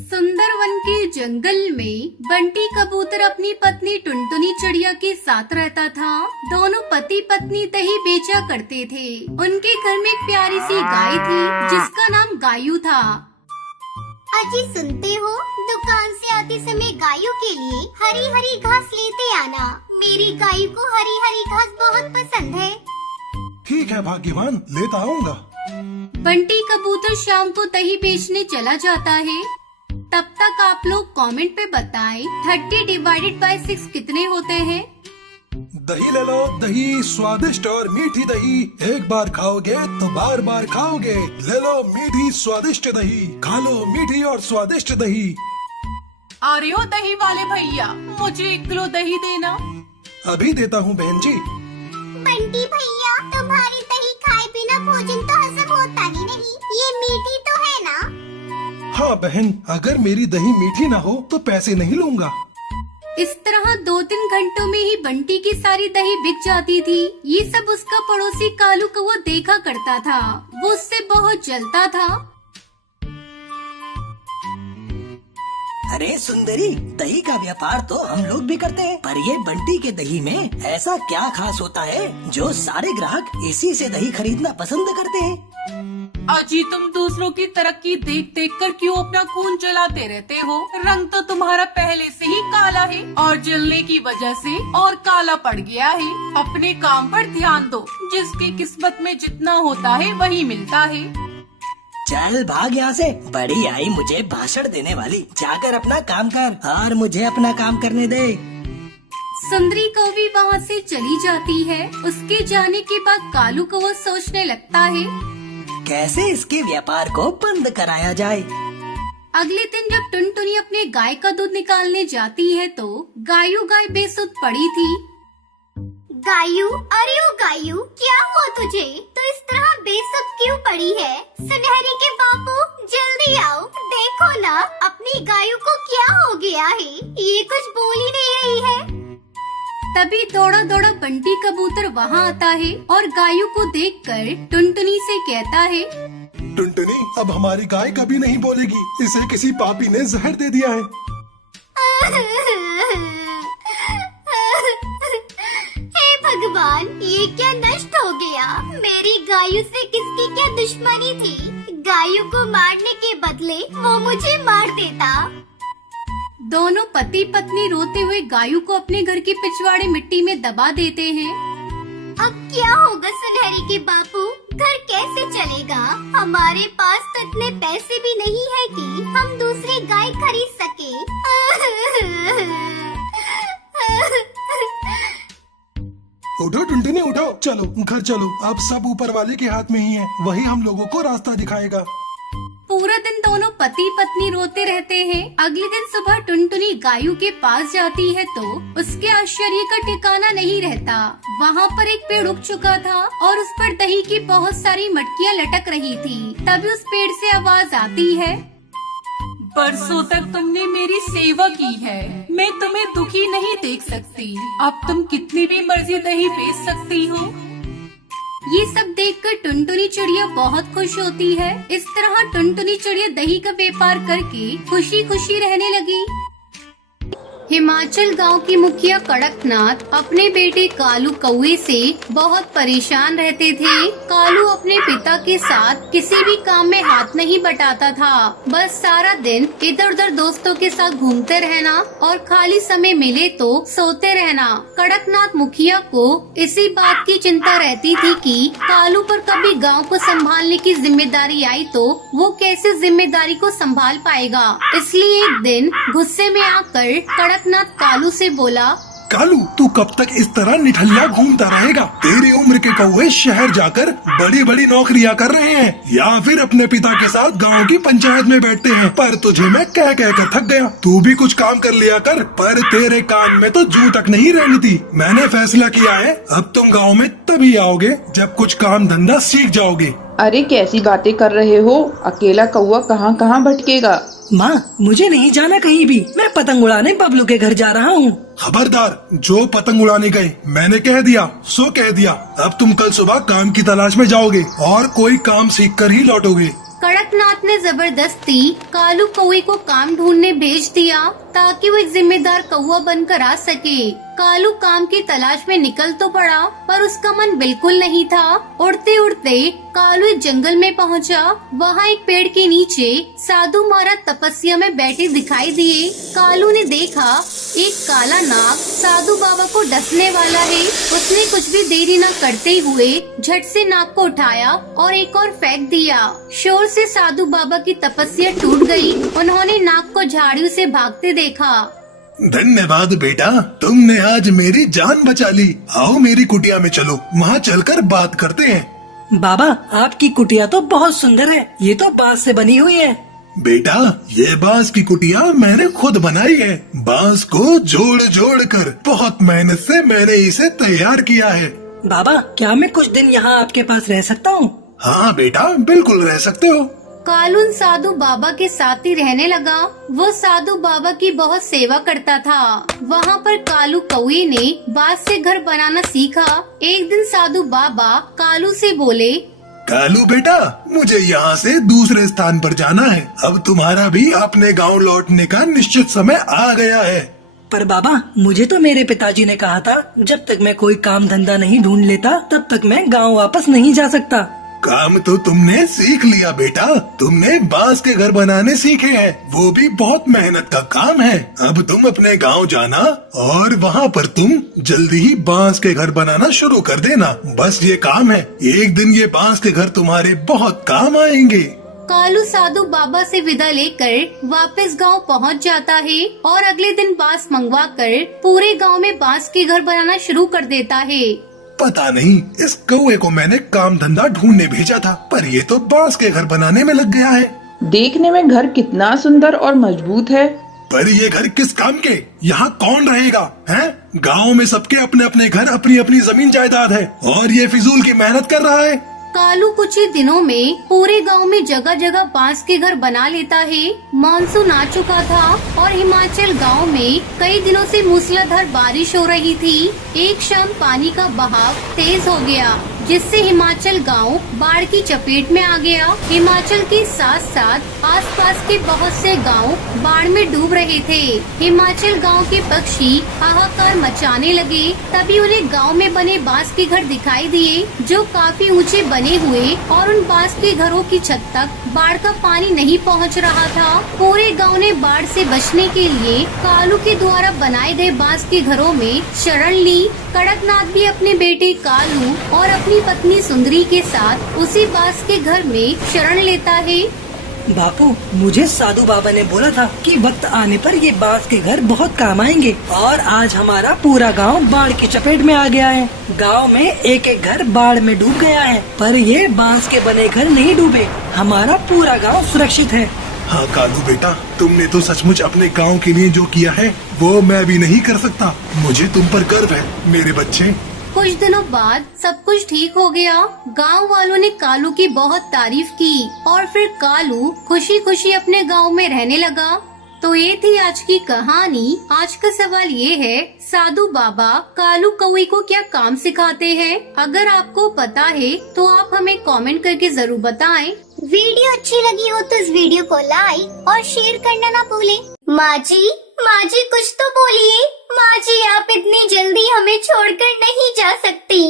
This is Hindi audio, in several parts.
सुंदरवन के जंगल में बंटी कबूतर अपनी पत्नी टुनटुनी चिड़िया के साथ रहता था। दोनों पति पत्नी दही बेचा करते थे। उनके घर में एक प्यारी सी गाय थी जिसका नाम गायू था। अजी सुनते हो, दुकान से आते समय गायों के लिए हरी हरी घास लेते आना। मेरी गाय को हरी हरी घास बहुत पसंद है। ठीक है भाग्यवान, लेता आऊंगा। बंटी कबूतर शाम को दही बेचने चला जाता है। तब तक आप लोग कमेंट पे बताएं 30 डिवाइडेड बाय 6 कितने होते हैं। दही ले लो, दही स्वादिष्ट और मीठी दही, एक बार खाओगे तो बार बार खाओगे। ले लो मीठी स्वादिष्ट दही, खा लो मीठी और स्वादिष्ट दही। अरे ओ दही वाले भैया, मुझे 1 किलो दही देना। अभी देता हूँ बहन जी। बंटी भैया, तुम्हारी दही खाए बिना भोजन तो हजम होता ही नहीं। ये मीठी तो है ना? हाँ बहन, अगर मेरी दही मीठी ना हो तो पैसे नहीं लूंगा। इस तरह 2-3 घंटों में ही बंटी की सारी दही बिक जाती थी। ये सब उसका पड़ोसी कालू कौवा देखा करता था। वो उससे बहुत जलता था। अरे सुंदरी, दही का व्यापार तो हम लोग भी करते हैं, पर ये बंटी के दही में ऐसा क्या खास होता है जो सारे ग्राहक इसी से दही खरीदना पसंद करते हैं? अजी, तुम दूसरों की तरक्की देख देख कर क्यों अपना खून जलाते रहते हो? रंग तो तुम्हारा पहले से ही काला है और जलने की वजह से और काला पड़ गया है। अपने काम पर ध्यान दो, जिसकी किस्मत में जितना होता है वही मिलता है। चल भाग यहाँ से, बड़ी आई मुझे भाषण देने वाली। जाकर अपना काम कर और मुझे अपना काम करने दे। सुंदरी कौवी वहाँ से चली जाती है। उसके जाने के बाद कालू कौवा सोचने लगता है कैसे इसके व्यापार को बंद कराया जाए। अगले दिन जब टुनटुनी अपने गाय का दूध निकालने जाती है तो गायू गाय बेसुध पड़ी थी। गायू, अरे ओ गायू, क्या हुआ तुझे? तो इस तरह बेसुध क्यों पड़ी है? सुनहरी के बापू, जल्दी आओ, देखो ना अपनी गायू को क्या हो गया है। ये कुछ बोल ही नहीं रही है। तभी दौड़ा दौड़ा बंटी कबूतर वहाँ आता है और गायू को देखकर टुनटुनी से कहता है, टुनटुनी, अब हमारी गाय कभी नहीं बोलेगी। इसे किसी पापी ने जहर दे दिया है। हे भगवान, ये क्या नष्ट हो गया? मेरी गायू से किसकी क्या दुश्मनी थी? गायू को मारने के बदले वो मुझे मार देता। दोनों पति पत्नी रोते हुए गायू को अपने घर की पिछवाड़े मिट्टी में दबा देते हैं। अब क्या होगा सुनहरी के बापू? घर कैसे चलेगा? हमारे पास तो इतने पैसे भी नहीं है कि हम दूसरी गाय खरीद सके। उठो टुनटुनी, उठो, चलो घर चलो। अब सब ऊपर वाले के हाथ में ही है, वही हम लोगों को रास्ता दिखाएगा। पूरा दिन दोनों पति पत्नी रोते रहते हैं। अगले दिन सुबह टुनटुनी गायू के पास जाती है तो उसके आश्चर्य का ठिकाना नहीं रहता। वहाँ पर एक पेड़ उग चुका था और उस पर दही की बहुत सारी मटकियाँ लटक रही थी। तभी उस पेड़ से आवाज आती है, बरसों तक तुमने मेरी सेवा की है, मैं तुम्हें दुखी नहीं देख सकती। अब तुम कितनी भी मर्जी दही बेच सकती हो। ये सब देखकर टुनटुनी चिड़िया बहुत खुश होती है। इस तरह टुनटुनी चिड़िया दही का व्यापार करके खुशी खुशी रहने लगी। हिमाचल गांव की मुखिया कड़कनाथ अपने बेटे कालू कौवे से बहुत परेशान रहते थे। कालू अपने पिता के साथ किसी भी काम में हाथ नहीं बटाता था। बस सारा दिन इधर उधर दोस्तों के साथ घूमते रहना और खाली समय मिले तो सोते रहना। कड़कनाथ मुखिया को इसी बात की चिंता रहती थी कि कालू पर कभी गांव को संभालने की जिम्मेदारी आई तो वो कैसे जिम्मेदारी को संभाल पाएगा। इसलिए एक दिन गुस्से में आकर कड़कनाथ कालू से बोला, कालू, तू कब तक इस तरह निठल्ला घूमता रहेगा? तेरी उम्र के कौवे शहर जाकर बड़ी बड़ी नौकरियां कर रहे हैं या फिर अपने पिता के साथ गांव की पंचायत में बैठते हैं। पर तुझे मैं कह कह कर थक गया। तू भी कुछ काम कर लिया कर। पर तेरे कान में तो जू तक नहीं रहनी थी। मैंने फैसला किया है, अब तुम गाँव में तभी आओगे जब कुछ काम धंधा सीख जाओगे। अरे कैसी बातें कर रहे हो? अकेला कौवा कहाँ कहाँ भटकेगा। माँ, मुझे नहीं जाना कहीं भी। मैं पतंग उड़ाने बबलू के घर जा रहा हूँ। खबरदार, जो पतंग उड़ाने गए, मैंने कह दिया सो कह दिया। अब तुम कल सुबह काम की तलाश में जाओगे और कोई काम सीख कर ही लौटोगे। कड़कनाथ ने जबरदस्ती कालू कौवे को काम ढूंढने भेज दिया ताकि वो एक जिम्मेदार कौवा बनकर आ सके। कालू काम की तलाश में निकल तो पड़ा पर उसका मन बिल्कुल नहीं था। उड़ते उड़ते कालू एक जंगल में पहुंचा। वहाँ एक पेड़ के नीचे साधु महाराज तपस्या में बैठे दिखाई दिए। कालू ने देखा एक काला नाग साधु बाबा को डसने वाला है। उसने कुछ भी देरी न करते हुए झट से नाग को उठाया और एक और फेंक दिया। शोर से साधु बाबा की तपस्या टूट गई। उन्होंने नाग को झाड़ियों से भागते देखा। धन्यवाद बेटा, तुमने आज मेरी जान बचा ली। आओ मेरी कुटिया में चलो, वहाँ चलकर बात करते हैं। बाबा आपकी कुटिया तो बहुत सुंदर है, ये तो बांस से बनी हुई है। बेटा ये बांस की कुटिया मैंने खुद बनाई है। बांस को जोड़ जोड़ कर बहुत मेहनत से मैंने इसे तैयार किया है। बाबा क्या मैं कुछ दिन यहाँ आपके पास रह सकता हूँ? हाँ बेटा बिल्कुल रह सकते हो। कालू साधु बाबा के साथ ही रहने लगा। वो साधु बाबा की बहुत सेवा करता था। वहाँ पर कालू कौवे ने बांस से घर बनाना सीखा। एक दिन साधु बाबा कालू से बोले, कालू बेटा मुझे यहाँ से दूसरे स्थान पर जाना है। अब तुम्हारा भी अपने गांव लौटने का निश्चित समय आ गया है। पर बाबा मुझे तो मेरे पिताजी ने कहा था जब तक मैं कोई काम धंधा नहीं ढूंढ लेता तब तक मैं गांव वापस नहीं जा सकता। काम तो तुमने सीख लिया बेटा, तुमने बांस के घर बनाने सीखे हैं, वो भी बहुत मेहनत का काम है। अब तुम अपने गांव जाना और वहाँ पर तुम जल्दी ही बांस के घर बनाना शुरू कर देना। बस ये काम है, एक दिन ये बांस के घर तुम्हारे बहुत काम आएंगे। कालू साधु बाबा से विदा लेकर वापस गांव पहुंच जाता है और अगले दिन बांस मंगवाकर पूरे गांव में बांस के घर बनाना शुरू कर देता है। पता नहीं इस कौवे को मैंने काम धंधा ढूंढने भेजा था, पर ये तो बांस के घर बनाने में लग गया है। देखने में घर कितना सुंदर और मजबूत है। पर ये घर किस काम के? यहाँ कौन रहेगा? हैं? गांव में सबके अपने अपने घर, अपनी अपनी जमीन जायदाद है और ये फिजूल की मेहनत कर रहा है। कालू कुछ ही दिनों में पूरे गांव में जगह जगह बांस के घर बना लेता है। मानसून आ चुका था और हिमाचल गांव में कई दिनों से मूसलाधार बारिश हो रही थी। एक शाम पानी का बहाव तेज हो गया जिससे हिमाचल गांव बाढ़ की चपेट में आ गया। हिमाचल के साथ साथ आसपास के बहुत से गांव बाढ़ में डूब रहे थे। हिमाचल गांव के पक्षी हाहाकार मचाने लगे। तभी उन्हें गांव में बने बांस के घर दिखाई दिए जो काफी ऊंचे बने हुए और उन बांस के घरों की छत तक बाढ़ का पानी नहीं पहुंच रहा था। पूरे गांव ने बाढ़ से बचने के लिए कालू के द्वारा बनाए गए बांस के घरों में शरण ली। कड़कनाथ भी अपने बेटे कालू और अपनी पत्नी सुंदरी के साथ उसी बांस के घर में शरण लेता है। बापू मुझे साधु बाबा ने बोला था कि वक्त आने पर ये बांस के घर बहुत काम आएंगे और आज हमारा पूरा गांव बाढ़ की चपेट में आ गया है। गांव में एक एक घर बाढ़ में डूब गया है पर ये बांस के बने घर नहीं डूबे। हमारा पूरा गांव सुरक्षित है। हाँ कालू बेटा, तुमने तो सचमुच अपने गांव के लिए जो किया है वो मैं भी नहीं कर सकता। मुझे तुम पर गर्व है मेरे बच्चे। कुछ दिनों बाद सब कुछ ठीक हो गया। गांव वालों ने कालू की बहुत तारीफ की और फिर कालू खुशी खुशी अपने गांव में रहने लगा। तो ये थी आज की कहानी। आज का सवाल ये है, साधु बाबा कालू कौवे को क्या काम सिखाते हैं? अगर आपको पता है तो आप हमें कमेंट करके जरूर बताएं। वीडियो अच्छी लगी हो तो इस वीडियो को लाइक और शेयर करना ना भूलें। माँ जी कुछ तो बोलिए। माँ जी आप इतनी जल्दी हमें छोड़कर नहीं जा सकती।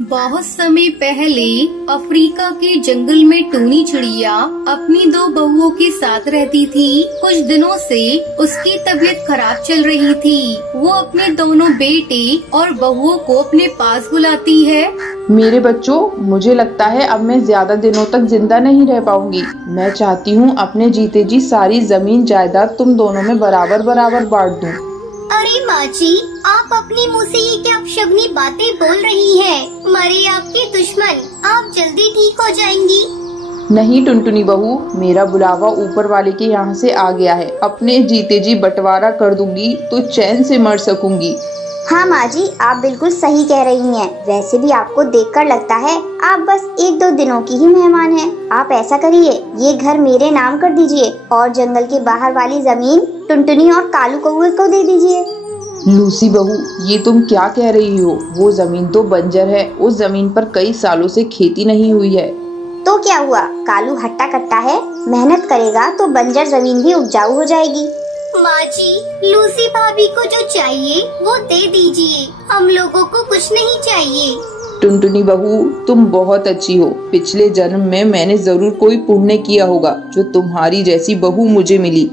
बहुत समय पहले अफ्रीका के जंगल में टूनी चिड़िया अपनी दो बहुओं के साथ रहती थी। कुछ दिनों से उसकी तबीयत खराब चल रही थी। वो अपने दोनों बेटे और बहुओं को अपने पास बुलाती है। मेरे बच्चों, मुझे लगता है अब मैं ज्यादा दिनों तक जिंदा नहीं रह पाऊंगी। मैं चाहती हूँ अपने जीते जी सारी जमीन जायदाद तुम दोनों में बराबर बराबर बांट दूँ। अरे माँ जी, आप अपने मुँह से ये क्या अपशगुनी बातें बोल रही हैं? मरे आपके दुश्मन, आप जल्दी ठीक हो जाएंगी। नहीं टुनटुनी बहू, मेरा बुलावा ऊपर वाले के यहाँ से आ गया है। अपने जीते जी बंटवारा कर दूंगी तो चैन से मर सकूंगी। हाँ माँ जी, आप बिल्कुल सही कह रही हैं। वैसे भी आपको देखकर लगता है आप बस 1-2 दिनों की ही मेहमान हैं। आप ऐसा करिए, ये घर मेरे नाम कर दीजिए और जंगल के बाहर वाली जमीन टुनटुनी और कालू कौवे को दे दीजिए। लूसी बहू, ये तुम क्या कह रही हो? वो जमीन तो बंजर है, उस जमीन पर कई सालों से खेती नहीं हुई है। तो क्या हुआ, कालू हट्टा कट्टा है, मेहनत करेगा तो बंजर जमीन भी उपजाऊ हो जाएगी। माँ जी, लूसी भाभी को जो चाहिए वो दे दीजिए, हम लोगों को कुछ नहीं चाहिए। टुनटुनी बहू, तुम बहुत अच्छी हो। पिछले जन्म में मैंने जरूर कोई पुण्य किया होगा जो तुम्हारी जैसी बहू मुझे मिली।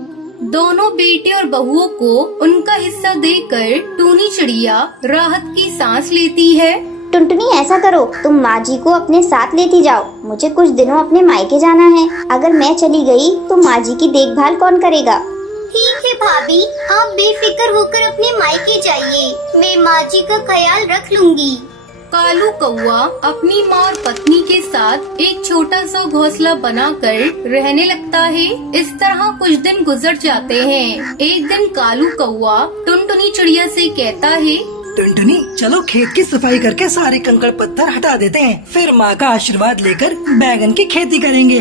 दोनों बेटे और बहुओं को उनका हिस्सा देकर टूनी चिड़िया राहत की सांस लेती है। टुनटुनी, ऐसा करो, तुम माँ जी को अपने साथ लेती जाओ। मुझे कुछ दिनों अपने मायके जाना है। अगर मैं चली गई तो माँ जी की देखभाल कौन करेगा? ठीक है भाभी, आप बेफिक्र होकर अपने मायके जाइए, मैं माँ जी का ख्याल रख लूंगी। कालू कौआ अपनी माँ और पत्नी के साथ एक छोटा सा घोंसला बनाकर रहने लगता है। इस तरह कुछ दिन गुजर जाते हैं। एक दिन कालू कौआ टुनटुनी चिड़िया से कहता है, टुनटुनी, चलो खेत की सफाई करके सारे कंकड़ पत्थर हटा देते हैं, फिर माँ का आशीर्वाद लेकर बैगन की खेती करेंगे।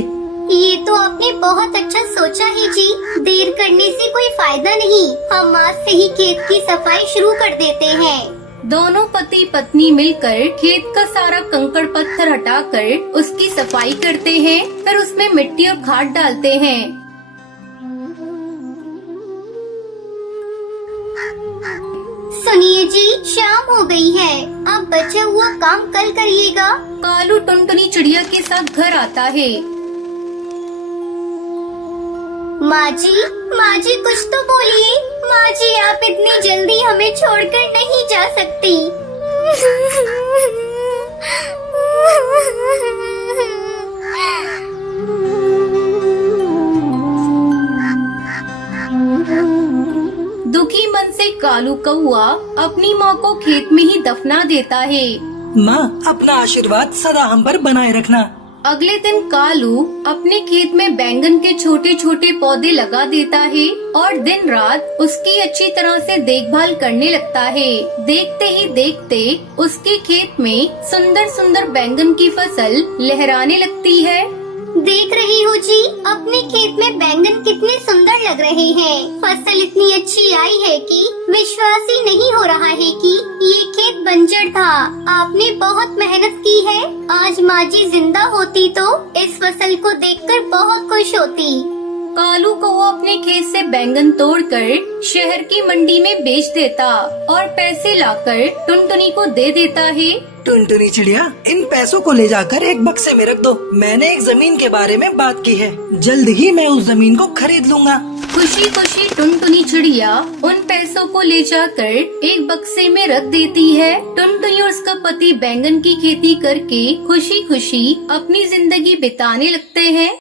ये तो आपने बहुत अच्छा सोचा है जी, देर करने से कोई फायदा नहीं, हम आज से ही खेत की सफाई शुरू कर देते हैं। दोनों पति पत्नी मिलकर खेत का सारा कंकड़ पत्थर हटाकर उसकी सफाई करते हैं। फिर उसमें मिट्टी और खाद डालते हैं। सुनिए जी, शाम हो गई है, आप बचा हुआ काम कल करिएगा। कालू टुनटुनी चिड़िया के साथ घर आता है। माँ जी कुछ तो बोलिए। माँ जी, आप इतनी जल्दी हमें छोड़कर नहीं जा सकती। दुखी मन से कालू कौआ अपनी माँ को खेत में ही दफना देता है। माँ, अपना आशीर्वाद सदा हम पर बनाए रखना। अगले दिन कालू अपने खेत में बैंगन के छोटे छोटे पौधे लगा देता है और दिन रात उसकी अच्छी तरह से देखभाल करने लगता है। देखते ही देखते उसके खेत में सुंदर सुंदर बैंगन की फसल लहराने लगती है। देख रही हो जी, अपने खेत में बैंगन कितने सुंदर लग रहे हैं। फसल इतनी अच्छी आई है कि विश्वास ही नहीं हो रहा है कि ये खेत बंजर था। आपने बहुत मेहनत की है। आज माँ जी जिंदा होती तो इस फसल को देखकर बहुत खुश होती। कालू को वो अपने खेत से बैंगन तोड़कर शहर की मंडी में बेच देता और पैसे लाकर टुनटुनी को दे देता है। टुनटुनी चिड़िया, इन पैसों को ले जाकर एक बक्से में रख दो। मैंने एक जमीन के बारे में बात की है, जल्द ही मैं उस जमीन को खरीद लूंगा। खुशी खुशी टुनटुनी चिड़िया उन पैसों को ले जाकर एक बक्से में रख देती है। टुनटुनी और उसका पति बैंगन की खेती करके खुशी खुशी अपनी जिंदगी बिताने लगते हैं।